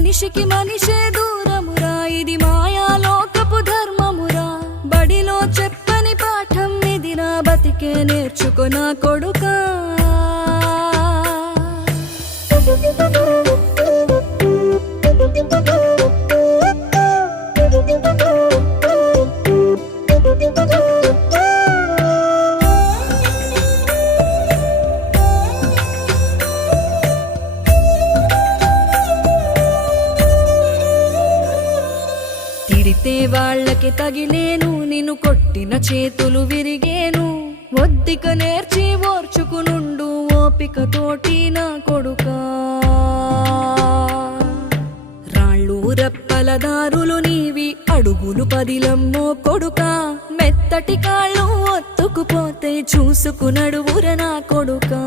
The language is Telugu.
మనిషికి మనిషే దూరమురా, ఇది మాయాలోకపు ధర్మమురా. బడిలో చెప్పని పాఠం ఇది, నా బతికే నేర్చుకో నా కొడుకా. తిడితే వాళ్ళకి తగిలేను, నిన్ను కొట్టిన చేతులు విరిగేను. ఒద్దిక నేర్చి ఓర్చుకునుండు ఓపికతోటి నా కొడుకా. రాళ్ళు రెప్పల దారులు నీవి, అడుగులు పదిలమ్మో కొడుకా. మెత్తటి కాళ్ళు ఒత్తుకుపోతే చూసుకునడువుర నా కొడుకా.